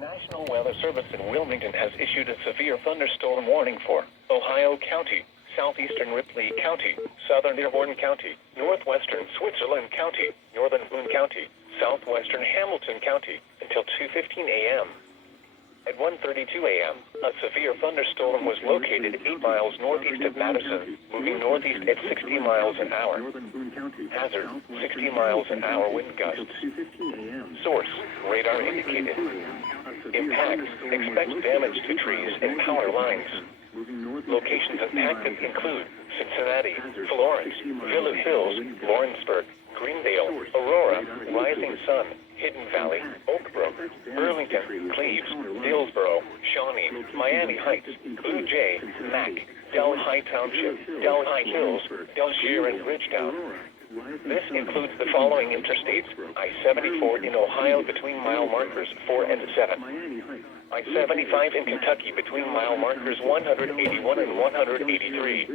National Weather Service in Wilmington has issued a severe thunderstorm warning for Ohio County, southeastern Ripley County, southern Dearborn County, northwestern Switzerland County, northern Boone County, southwestern Hamilton County until 2:15 a.m. At 1:32 a.m., a severe thunderstorm was located 8 miles northeast of Madison, moving northeast at 60 miles an hour. Hazard, 60 miles an hour wind gusts. Source, radar indicated. Impacts, expect damage to trees and power lines. Locations impacted include Cincinnati, Florence, Villa Hills, Lawrenceburg, Greendale, Aurora, Rising Sun, Hidden Valley, Oak Brook, Burlington, Cleves, Dillsboro, Shawnee, Miami Heights, Blue Jay, Mac, Delhi Township, Delhi Hills, Delshire, and Bridgetown. This includes the following interstates: I-74 in Ohio between mile markers 4 and 7. I-75 in Kentucky between mile markers 181 and 183.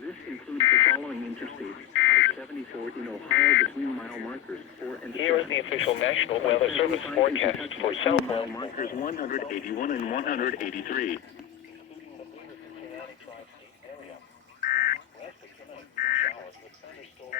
This includes the following interstates: I-74 in Ohio between mile markers 4 and 7. Here is the official National Weather Service forecast for Southwell. Mile markers 181 and 183. West of tonight, showers with thunderstorms